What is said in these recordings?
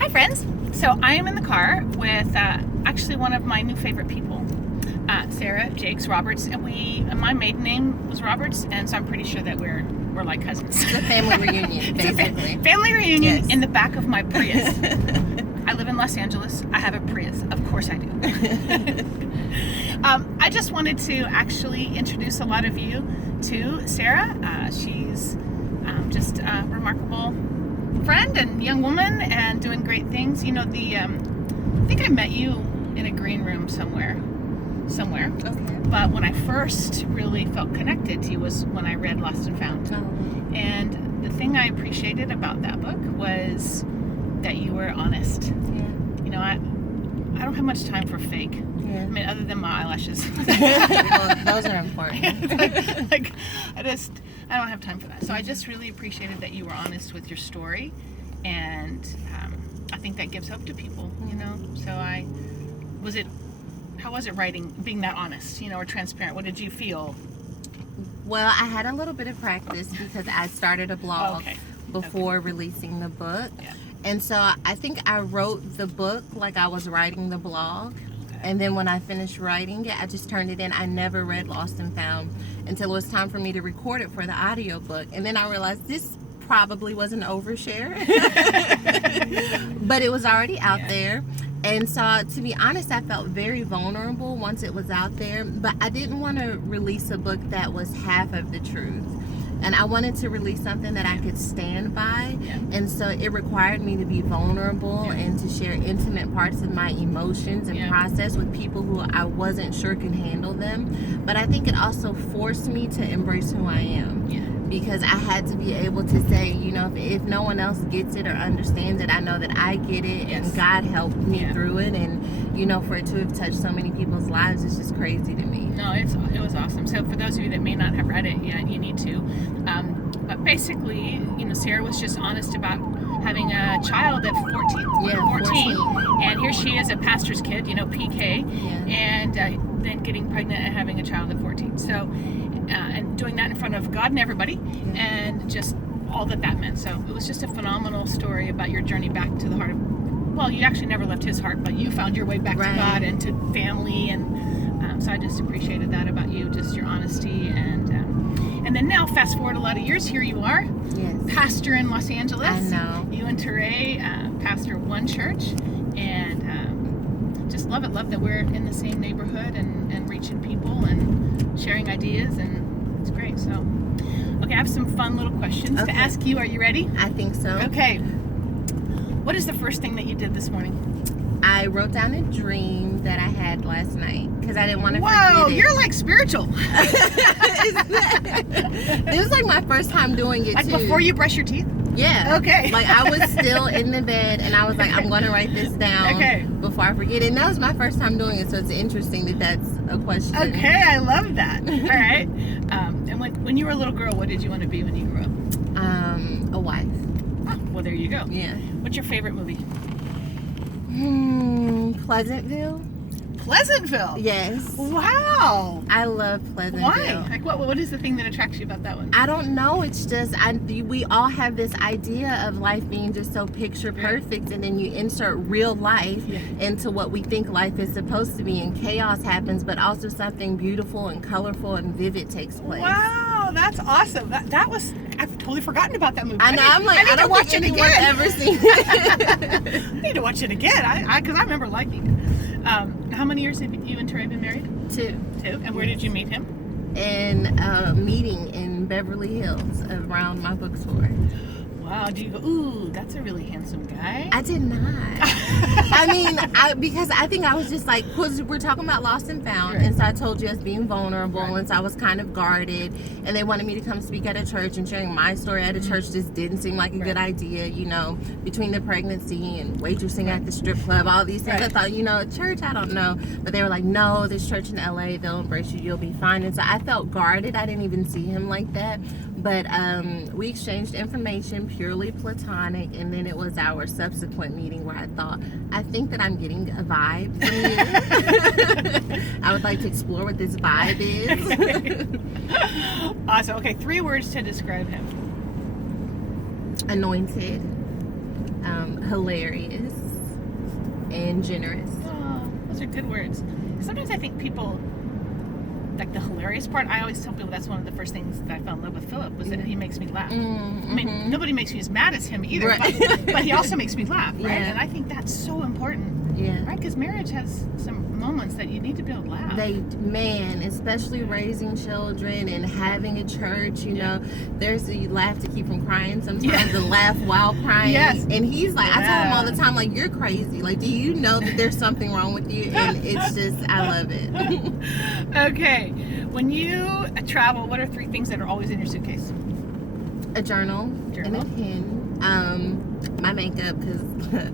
Hi friends! So I am in the car with actually one of my new favorite people, Sarah Jakes Roberts, and my maiden name was Roberts, and so I'm pretty sure that we're like cousins. It's a family reunion, basically. Family reunion, yes. In the back of my Prius. I live in Los Angeles. I have a Prius. Of course I do. I just wanted to actually introduce a lot of you to Sarah. She's just a remarkable friend and young woman and doing great things. You know, I think I met you in a green room somewhere. Okay. But when I first really felt connected to you was when I read Lost and Found. Oh. And the thing I appreciated about that book was that you were honest. Yeah. You know, I don't have much time for fake. Yeah. I mean, other than my eyelashes. Well, those are important. I don't have time for that. So I just really appreciated that you were honest with your story, and I think that gives hope to people, you know. So how was it writing, being that honest, you know, or transparent? What did you feel? Well, I had a little bit of practice because I started a blog before releasing the book. Yeah. And so I think I wrote the book like I was writing the blog. And then when I finished writing it, I just turned it in. I never read Lost and Found until it was time for me to record it for the audiobook. And then I realized this probably was an overshare. But it was already out there. And so, to be honest, I felt very vulnerable once it was out there. But I didn't want to release a book that was half of the truth. And I wanted to release something that I could stand by. Yeah. And so it required me to be vulnerable and to share intimate parts of my emotions and process with people who I wasn't sure could handle them. But I think it also forced me to embrace who I am. Yeah. Because I had to be able to say, you know, if no one else gets it or understands it, I know that I get it, and God helped me through it. And, you know, for it to have touched so many people's lives is just crazy to me. No, it was awesome. So for those of you that may not have read it yet, you need to. But basically, you know, Sarah was just honest about having a child at 14. Yeah, 14. And here she is, a pastor's kid, you know, PK, and then getting pregnant and having a child at 14. So, and doing that in front of God and everybody, and just all that meant. So it was just a phenomenal story about your journey back to the heart of, well, you actually never left his heart, but you found your way back to God and to family. And so I just appreciated that about you, just your honesty. And then now, fast forward a lot of years, here you are, pastor in Los Angeles. I know. You and Teray pastor one church, and just love it. Love that we're in the same neighborhood and reaching people and sharing ideas, and it's great. So, okay, I have some fun little questions to ask you. Are you ready? I think so. Okay. What is the first thing that you did this morning? I wrote down a dream that I had last night because I didn't want to forget it. Whoa, you're like spiritual. It was like my first time doing it, like too. Before you brush your teeth? Yeah. Okay. Like I was still in the bed and I was like, I'm going to write this down before I forget it. And that was my first time doing it, so it's interesting that that's a question. Okay, I love that. All right. And when you were a little girl, what did you want to be when you grew up? A wife. Oh, well, there you go. Yeah. What's your favorite movie? Pleasantville. Pleasantville? Yes. Wow. I love Pleasantville. Why? Like, what is the thing that attracts you about that one? I don't know. It's just, we all have this idea of life being just so picture perfect, and then you insert real life into what we think life is supposed to be, and chaos happens, but also something beautiful and colorful and vivid takes place. Wow, that's awesome. That was, I've totally forgotten about that movie. I know. I don't watch it again. Ever seen it. I need to watch it again. Because I remember liking it. How many years have you and Teray been married? 2. And where did you meet him? In a meeting in Beverly Hills around my bookstore. Wow, do you go, ooh, that's a really handsome guy? I did not. I mean, because I think I was just like, because we're talking about Lost and Found, and so I told you I was being vulnerable, and so I was kind of guarded, and they wanted me to come speak at a church, and sharing my story at a church just didn't seem like a good idea, you know, between the pregnancy and waitressing at the strip club, all these things. I thought, you know, church, I don't know, but they were like, no, this church in LA, they'll embrace you, you'll be fine, and so I felt guarded. I didn't even see him like that, but we exchanged information, purely platonic, and then it was our subsequent meeting where I thought, I think that I'm getting a vibe from you. I would like to explore what this vibe is. Awesome. Okay, 3 words to describe him. Anointed. hilarious, and generous. Oh, those are good words. Sometimes I think people, like the hilarious part, I always tell people that's one of the first things that I fell in love with Philip, was that he makes me laugh. Mm-hmm. I mean, nobody makes me as mad as him either, Right. but he also makes me laugh, right? Yeah. And I think that's so important. Yeah. Right, because marriage has some moments that you need to be able to laugh. Especially raising children and having a church, you know, there's a laugh to keep from crying sometimes, the laugh while crying. Yes. And he's like, I tell him all the time, like, you're crazy. Like, do you know that there's something wrong with you? And it's just, I love it. Okay. When you travel, what are 3 things that are always in your suitcase? A journal and a pen. My makeup, because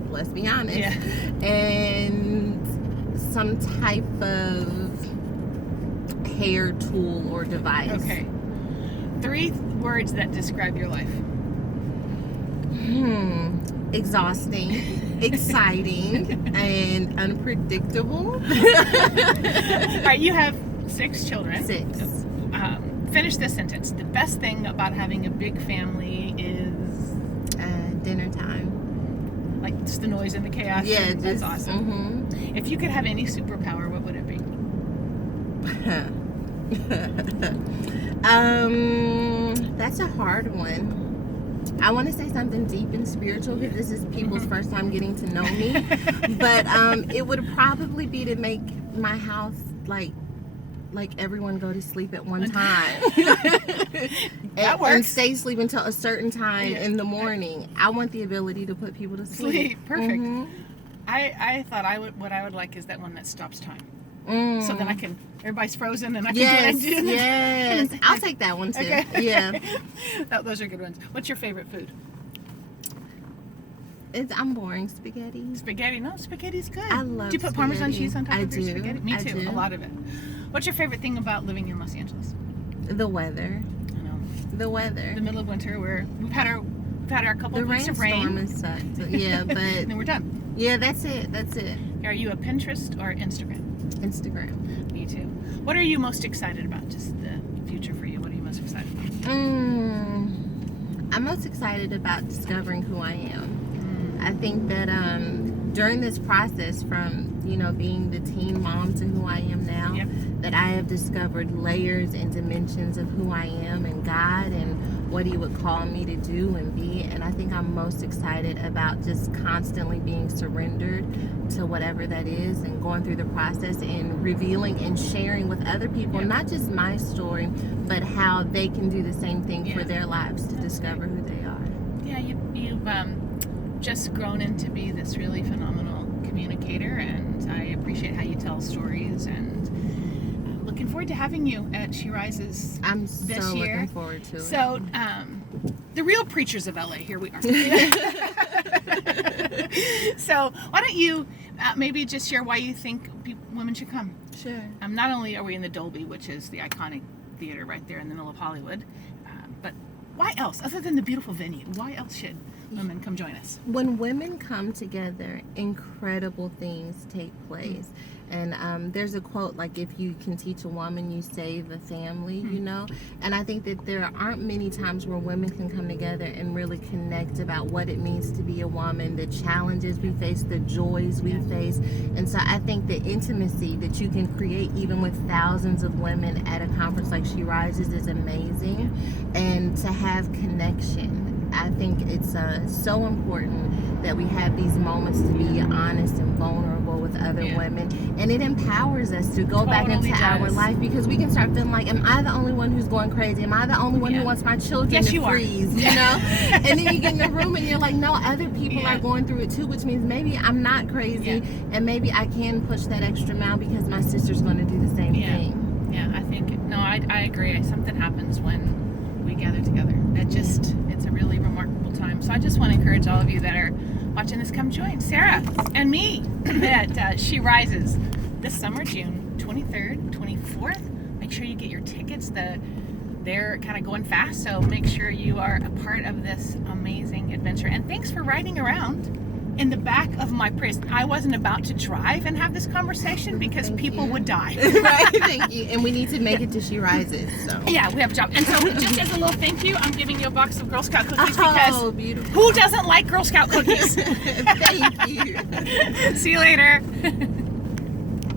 let's be honest. Yeah. And some type of hair tool or device. Okay. 3 words that describe your life. Exhausting, exciting, and unpredictable. All right, you have 6 children. 6. Finish this sentence. The best thing about having a big family is Dinner time. like just the noise and the chaos. Yeah, that's awesome. Mm-hmm. If you could have any superpower, what would it be? That's a hard one. I want to say something deep and spiritual because this is people's first time getting to know me. But it would probably be to make my house like everyone go to sleep at one time. That works. And stay asleep until a certain time in the morning. I want the ability to put people to sleep. Perfect. Mm-hmm. I thought what I would like is that one that stops time. So then I can, everybody's frozen and I can do it. Yes. I'll take that one too. Okay. Yeah. Those are good ones. What's your favorite food? I'm boring. Spaghetti. Spaghetti. No, spaghetti's good. I love Do you put Parmesan spaghetti. cheese on top I of your do. spaghetti? Me I too. do. A lot of it. What's your favorite thing about living in Los Angeles? The weather. I know. The weather. The middle of winter where we've had our couple of weeks of rain. The rainstorm has sucked. Yeah, but And then we're done. yeah, that's it. Are you a Pinterest or Instagram? Instagram. Me too. What are you most excited about? Just the future for you. What are you most excited about? I'm most excited about discovering who I am. I think that during this process from, being the teen mom to who I am now, that I have discovered layers and dimensions of who I am and God and what He would call me to do and be. And I think I'm most excited about just constantly being surrendered to whatever that is and going through the process and revealing and sharing with other people, not just my story, but how they can do the same thing for their lives to discover who they are. Yeah, you've just grown into be this really phenomenal communicator, and I appreciate how you tell stories, and looking forward to having you at She Rises this so year. Looking forward to it. So, the real preachers of LA, here we are. So, why don't you maybe just share why you think women should come? Sure. Not only are we in the Dolby, which is the iconic theater right there in the middle of Hollywood, but why else, other than the beautiful venue, why else should women come join us? When women come together, incredible things take place. And there's a quote, like, if you can teach a woman, you save a family, And I think that there aren't many times where women can come together and really connect about what it means to be a woman, the challenges we face, the joys we face. And so I think the intimacy that you can create even with thousands of women at a conference like She Rises is amazing. And to have connection, I think it's so important that we have these moments to be honest and vulnerable with other women, and it empowers us to go back into our life, because we can start feeling like, am I the only one who's going crazy? Am I the only one who wants my children to freeze? And then you get in the room and you're like, no, other people are going through it too, which means maybe I'm not crazy, and maybe I can push that extra mile because my sister's going to do the same thing. Yeah, I think, I agree. Something happens when we gather together. It's a really remarkable time. So I just want to encourage all of you that are watching this, come join Sarah and me at She Rises this summer, June 23rd, 24th. Make sure you get your tickets. They're kind of going fast, so make sure you are a part of this amazing adventure. And thanks for riding around in the back of of my praise. I wasn't about to drive and have this conversation because people would die. Right, thank you. And we need to make it till she rises. So Yeah, we have a job. And so just as a little thank you, I'm giving you a box of Girl Scout cookies because beautiful. who doesn't like Girl Scout cookies? Thank you. See you later.